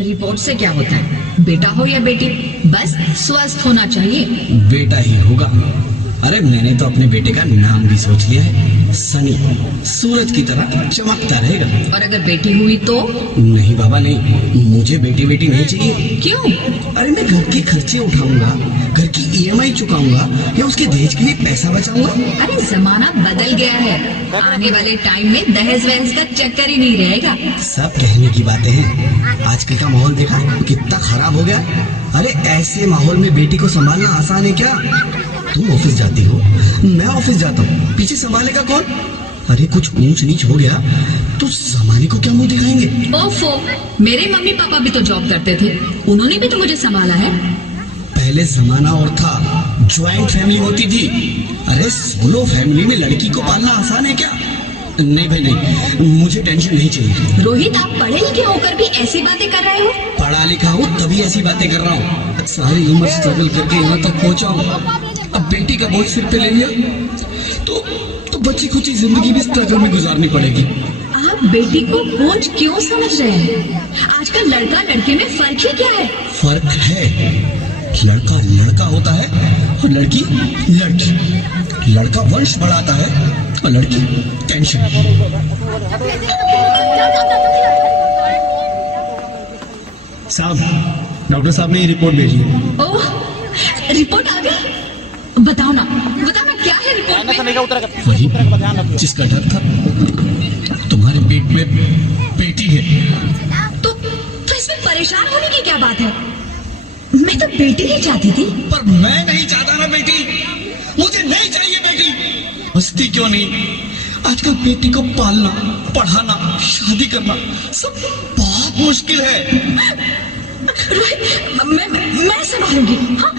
Report से क्या होता है? बेटा हो या बेटी, बस स्वस्थ होना चाहिए। बेटा ही होगा। अरे मैंने तो अपने बेटे का नाम भी सोच लिया है, सनी। सूरज की तरह चमकता रहेगा। और अगर बेटी हुई तो? नहीं बाबा नहीं, मुझे बेटी बेटी नहीं चाहिए। क्यों? अरे मैं घर के खर्चे उठाऊंगा, घर की EMI चुकाऊंगा या उसके दहेज के लिए पैसा बचाऊंगा। अरे जमाना बदल गया है, आने वाले टाइम में दहेज वहेज का चक्कर ही नहीं रहेगा। सब कहने की बातें हैं, आजकल का माहौल देखा कितना खराब हो गया। अरे ऐसे माहौल में बेटी को संभालना आसान है क्या? तुम ऑफिस जाती हो, मैं ऑफिस जाता हूँ, पीछे संभालेगा कौन? अरे कुछ ऊंच नीच हो गया तो जमाने को क्या मुंह दिखाएंगे? ओफो, मेरे मम्मी पापा भी तो जॉब करते थे, उन्होंने भी तो मुझे संभाला है। पहले जमाना और था, ज्वाइंट फैमिली होती थी। अरे सोलो फैमिली में लड़की को पालना आसान है क्या? नहीं भाई नहीं, मुझे टेंशन नहीं चाहिए। रोहित, आप पढ़े लिखे होकर भी ऐसी बातें कर रहे हो? पढ़ा लिखा हूँ तभी ऐसी बातें कर रहा हूँ। सारी उम्र स्ट्रगल करके यहाँ तक पहुँचा हूँ, अब बेटी का बोझ सिर पे ले लिया तो बच्ची कुछ जिंदगी भी स्ट्रगल में गुजारनी पड़ेगी। आप बेटी को बोझ क्यों समझ रहे हैं? आजकल लड़का लड़के में फर्क ही क्या है? फर्क है, लड़का लड़का होता है और लड़की लड़की। लड़का वंश बढ़ाता है और लड़की टेंशन। साहब, डॉक्टर साहब ने ये रिपोर्ट भेजी है। ओह, रिपोर्ट आ गई? बताओ ना क्या है रिपोर्ट में? वही जिसका डर था, तुम्हारे पेट में बेटी है। तो इसमें परेशान होने की क्या बात है? मैं तो बेटी ही चाहती थी। पर मैं नहीं चाहता ना बेटी, मुझे नहीं चाहिए बेटी। हंसती क्यों नहीं? आजकल बेटी को पालना, पढ़ाना, शादी करना सब बहुत मुश्किल है। रोहित, मैं संभालूंगी। हाँ,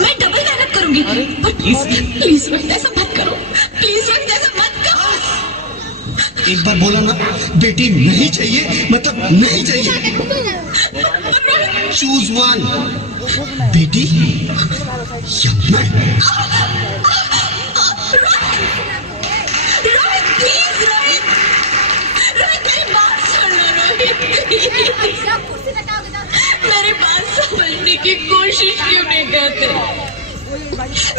मैं डबल मेहनत करूंगी। पर प्लीज रोहित, ऐसा मत करो। प्लीज रोहित, ऐसा मत करो। एक बार बोला ना, बेटी नहीं चाहिए मतलब नहीं चाहिए। चूज वन, बेटी या मैं। रोहित प्लीज, रोहित मेरी बात सुन लो। रोहित मेरी बात समझने की कोशिश क्यों नहीं करते?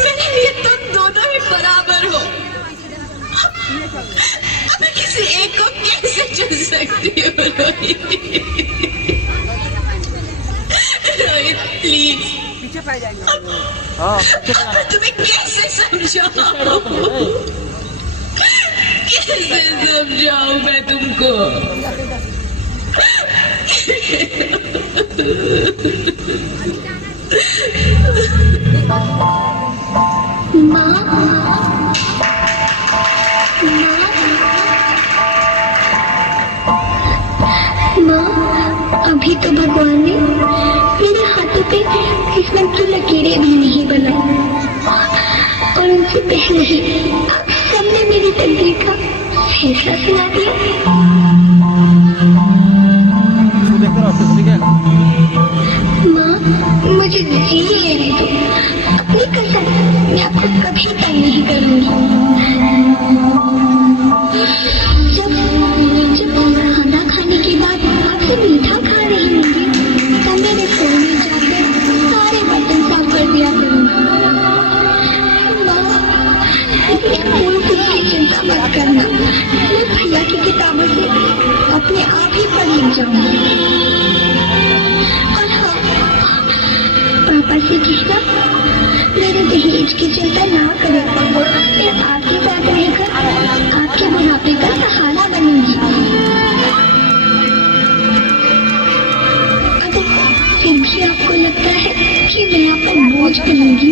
मेरे लिए तुम दोनों ही बराबर हो। अब मैं किसी एक को कैसे चुन सकती हूँ? रोहित प्लीज, तुम्हें कैसे समझाऊं? कैसे समझाऊं मैं तुमको? अभी तो भगवान ने मेरे हाथों पे किस्मत की लकीरें भी नहीं बनाई, और उनसे पहले ही आप सबने मेरी तकदीर का फैसला सुना दिया। माँ, मुझे जी लेने दो। अपनी कसम, मैं आपको कभी तंग नहीं करूंगी। जब खाना खाने के बाद आपसे मीठा खा रही होंगी, तब मेरे फोन में जाकर सारे बर्तन साफ कर दिया करूंगी। स्कूल की चिंता मत करना, मैं भैया की किताबों से अपने आप ही पढ़ लिख जाऊंगी। और हाँ, पापा से कहना मेरे दहेज की चिंता ना करें। मैं आपके साथ रहकर आपके बुढ़ापे का सहारा बनूंगी। अगर फिर भी आपको लगता है कि मैं आप पर बोझ बनूंगी,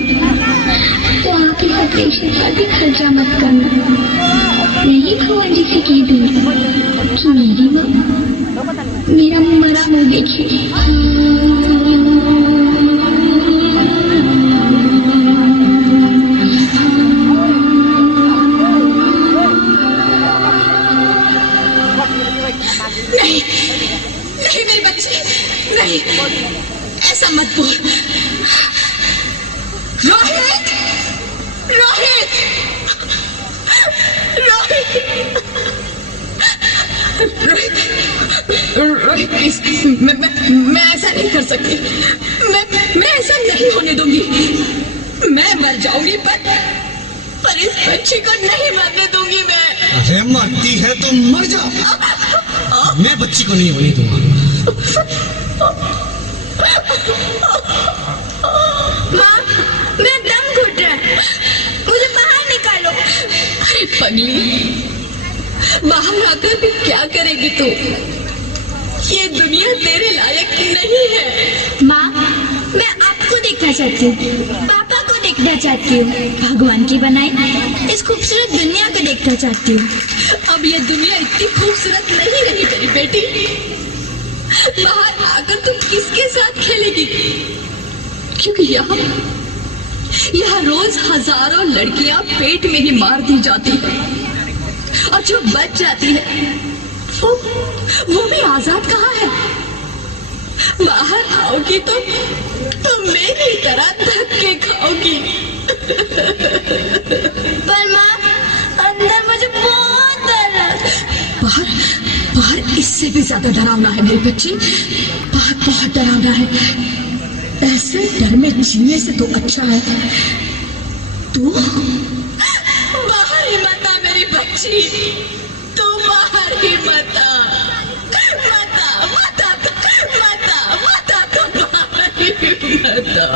तो आप इस ऑपरेशन पर भी खर्चा मत करना। मैं ही भगवान जी से कह दूंगी कि मेरी माँ मेरा मरा मुँह देखी। नहीं मेरी बच्ची, नहीं, ऐसा मत बोल। रोहित, रोहित, रोहित, रोहित, रोहित प्लीज, मैं ऐसा नहीं कर सकती। मैं ऐसा नहीं होने दूंगी। मैं मर जाऊंगी पर इस बच्ची को नहीं मरने दूंगी मैं। अरे मरती है तो मर जा, मैं बच्ची को नहीं होने दूंगा। माँ, मेरा दम घुट रहा है, मुझे बाहर निकालो। अरे पगली, बाहर आकर भी क्या करेगी तू? ये दुनिया तेरे लायक नहीं है। माँ, मैं आपको देखना चाहती हूँ, पापा को देखना चाहती हूँ, भगवान की बनाई इस खूबसूरत दुनिया को देखना चाहती हूँ। अब ये दुनिया इतनी खूबसूरत नहीं रही मेरी बेटी। बाहर आकर तुम किसके साथ खेलेगी? क्योंकि यहाँ रोज हजारों लड़कियां पेट में ही मार दी जाती है, और जो बच जाती है वो भी आजाद कहाँ है? बाहर आओगी तो मेरी तरह धक्के खाओगी। पर माँ, अंदर मुझे बहुत डर है। बाहर इससे भी ज्यादा डरावना है मेरी बच्ची, बाहर बहुत डरावना है। ऐसे डर में जीने से तो अच्छा है तू बाहर ही मत आ मेरी बच्ची, तू बाहर ही मत आ, तो बाहर ही मत आ।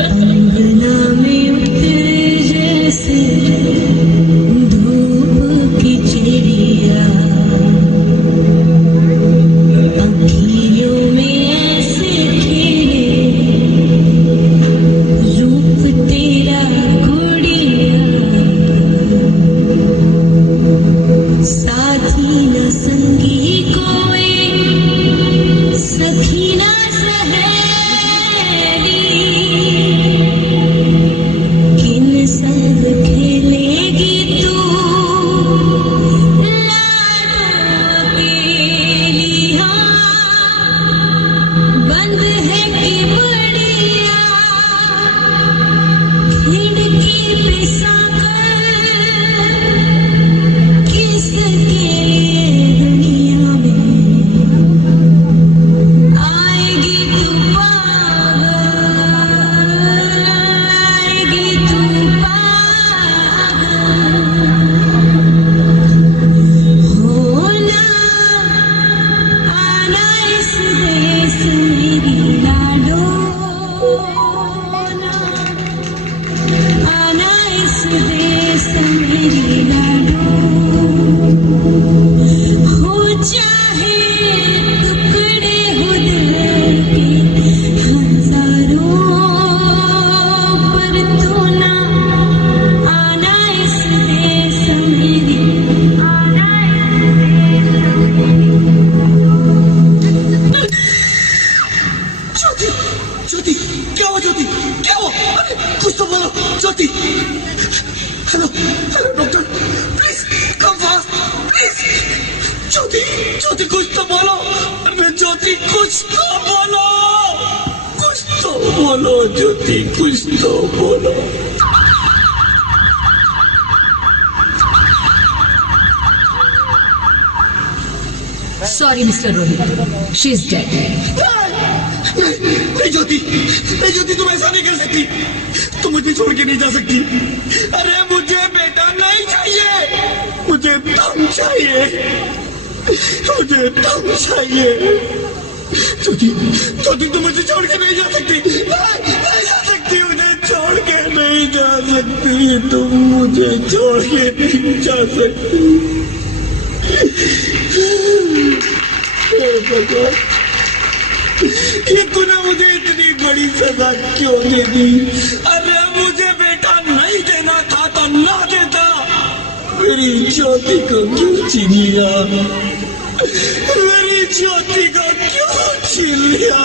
अंगना में उतरे जैसे धूप की चिड़िया, अखियों में ऐसे खेले रूप तेरा गुड़िया, साथी न संगी कोई, सखी न सहेली, किन संग खेलेगी तू लाडो अकेली। हाँ, बंद है कि बढ़िया खिड़की पे साकर, किसके लिए दुनिया में आएगी तू पागल, आएगी तू पागल। होना आना इस देश मेरी लाडो, आना इस देश मेरी लाडो। हो चाहे टुकड़े हो दिल के हजारों, पर तू ना आना इस देश मेरी, आना ज्योति, ज्योति, क्या हुआ ज्योति, क्या हुआ? अरे कुछ तो बोलो Jyoti. Hello hello doctor, please come fast please. Jyoti, Jyoti कुछ तो बोलो। अरे ज्योति कुछ तो बोलो, कुछ तो बोलो ज्योति, कुछ तो बोलो। Sorry mister Rohit, she is dead. नहीं ज्योति, नहीं ज्योति, तुम ऐसा नहीं कर सकती, तुम मुझे छोड़ के नहीं जा सकती। अरे मुझे बेटा नहीं चाहिए, मुझे दम चाहिए, मुझे दम चाहिए। ज्योति, ज्योति तुम मुझे छोड़ के नहीं जा सकती, नहीं जा सकती, मुझे छोड़ के नहीं जा सकती, तुम मुझे छोड़ के नहीं जा सकती। ये तूने मुझे इतनी बड़ी सजा क्यों दे दी? अरे मुझे बेटा नहीं देना था तो ना देता, मेरी ज्योति को क्यों छीन लिया, मेरी ज्योति को क्यों छीन लिया,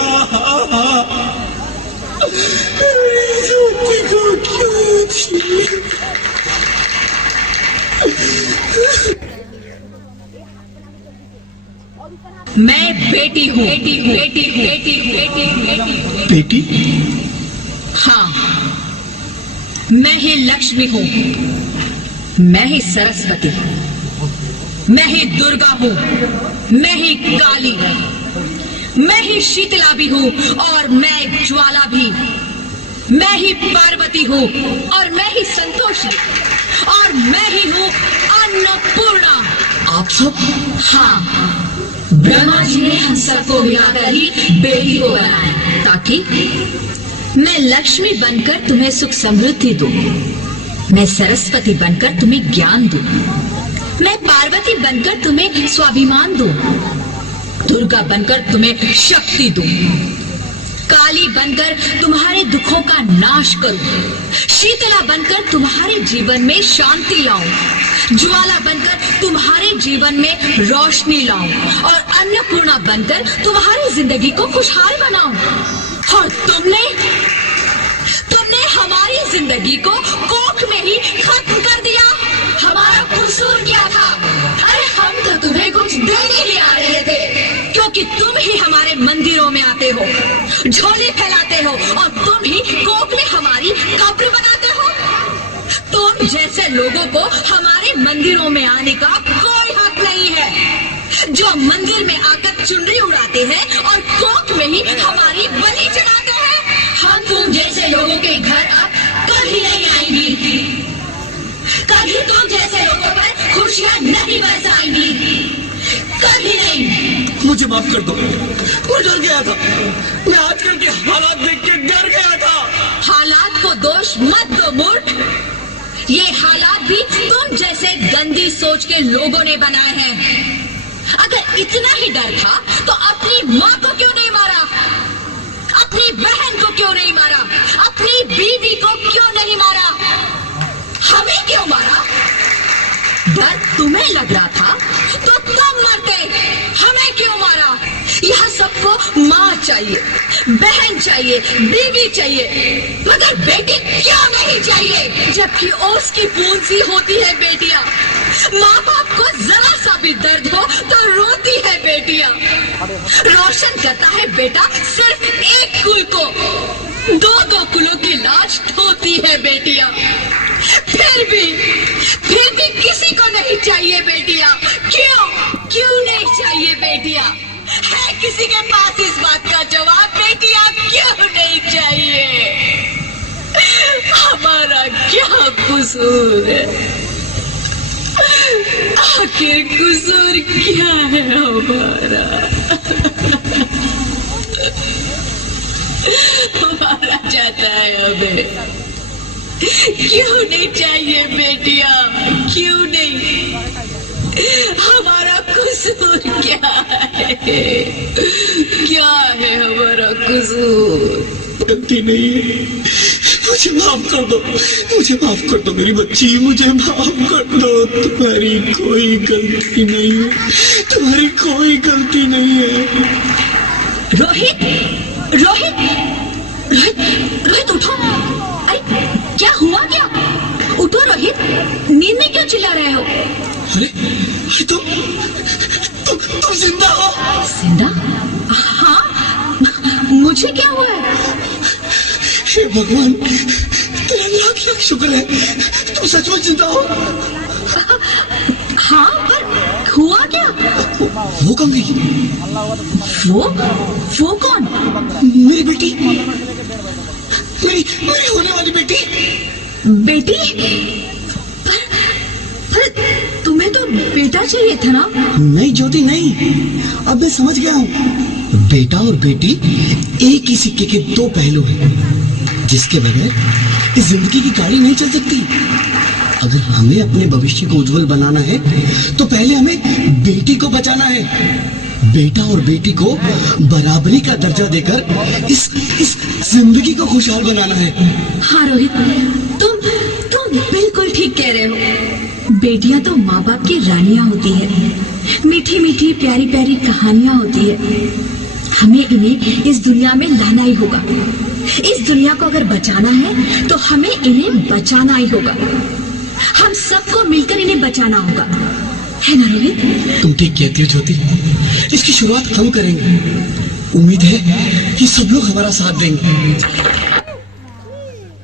मेरी ज्योति को क्यों छीन लिया? मैं बेटी हूँ, बेटी? हाँ, मैं ही लक्ष्मी हूँ, मैं ही सरस्वती। मैं ही दुर्गा हूँ, मैं ही काली, मैं ही शीतला भी हूँ और मैं ज्वाला भी, मैं ही पार्वती हूँ और मैं ही संतोषी और मैं ही हूँ अन्नपूर्णा। आप सब? हाँ, ब्रह्मा जी ने हम सबको मिलाकर ही बेटी को बनाया ताकि मैं लक्ष्मी बनकर तुम्हें सुख समृद्धि दूं, मैं सरस्वती बनकर तुम्हें ज्ञान दूं, मैं पार्वती बनकर तुम्हें स्वाभिमान दूं, दुर्गा बनकर तुम्हें शक्ति दूं, काली बनकर तुम्हारे दुखों का नाश करूं, शीतला बनकर तुम्हारे जीवन में शांति लाऊं, ज्वाला बनकर तुम्हारे जीवन में रोशनी लाऊं और अन्नपूर्णा बनकर तुम्हारी जिंदगी को खुशहाल बनाऊं। और तुमने हमारी जिंदगी को कोख में ही खत्म कर दिया। हमारा कसूर क्या था? अरे हम तो तुम्हें कुछ देने ही आ रहे थे, क्योंकि तुम ही हमारे मंदिरों में आते हो, झोली फैलाते हो और तुम ही कोख में हमारी कब्र बनाते हो। तुम जैसे लोगों को हमारे मंदिरों में आने का कोई हक नहीं है, जो मंदिर में आकर चुनरी उड़ाते हैं और कोख में ही हमारी बलि चढ़ाते हैं। हम तुम जैसे लोगों के घर अब कभी नहीं आएंगी, कभी तुम जैसे लोगों पर खुशियां नहीं बरसाएंगी, कभी नहीं। मुझे माफ कर दो, मैं डर गया था। मैं आजकल के हालात देख के डर गया था। हालात को दोष मत दो मूर्ख, ये हालात भी तुम जैसे गंदी सोच के लोगों ने बनाए हैं। अगर इतना ही डर था तो अपनी माँ को क्यों नहीं मारा, अपनी बहन को क्यों नहीं मारा, अपनी बीवी को क्यों नहीं मारा, हमें क्यों मारा? डर तुम्हें लग रहा था तो तुम मरते, हमें क्यों मारा? यहाँ सबको माँ चाहिए, बहन चाहिए, बीवी चाहिए, मगर बेटी क्यों नहीं चाहिए? जबकि ओस की बूंद सी होती है बेटियां। माँ बाप को जरा सा भी दर्द हो तो रोती है बेटियां। रोशन करता है बेटा सिर्फ एक कुल को, दो कुलों की लाज ढोती है बेटियां। फिर भी किसी को नहीं चाहिए बेटियां। क्यों नहीं चाहिए बेटियां? है किसी के पास इस बात का जवाब? बेटियां क्यों नहीं चाहिए? हमारा क्या कसूर है? आखिर कसूर क्या है हमारा? हमारा जाता है हमें। क्यों नहीं चाहिए बेटियां? क्यों नहीं? हमारा कसूर क्या है? क्या है हमारा कसूर? गलती नहीं है, मुझे माफ कर दो, मुझे माफ कर दो मेरी बच्ची, मुझे माफ कर दो। तुम्हारी कोई गलती नहीं है, तुम्हारी कोई गलती नहीं है। रोहित, रोहित, रोहित, रोहित उठो। अरे क्या हुआ क्या? उठो रोहित, नींद में क्यों चिल्ला रहे हो? अरे तुम जिंदा हो? जिंदा? हाँ, मुझे क्या हुआ है? हे भगवान, तेरा लाख लाख शुक्र है, तुम सचमुच जिंदा हो। हाँ, पर हुआ क्या? वो कौन गई? वो कौन? मेरी बेटी, मेरी होने वाली बेटी। बेटी? पर तुम्हें तो बेटा चाहिए था ना? नहीं ज्योति नहीं, अब मैं समझ गया हूँ। बेटा और बेटी एक ही सिक्के के दो पहलू हैं, जिसके बगैर इस जिंदगी की गाड़ी नहीं चल सकती। अगर हमें अपने भविष्य को उज्जवल बनाना है तो पहले हमें बेटी को बचाना है। बेटा और बेटी को बराबरी का दर्जा देकर इस जिंदगी को खुशहाल बनाना है। हाँ रोहित, तुम बिल्कुल ठीक कह रहे हो। बेटियां तो माँ बाप की रानियां होती है, मीठी मीठी प्यारी प्यारी कहानियां होती है। हमें इन्हें इस दुनिया में लाना ही होगा। इस दुनिया को अगर बचाना है तो हमें इन्हें बचाना ही होगा। हम सबको मिलकर इन्हें बचाना होगा, है ना रोहित? तुम ठीक कहती हो ज्योति, इसकी शुरुआत हम करेंगे। उम्मीद है कि सब लोग हमारा साथ देंगे।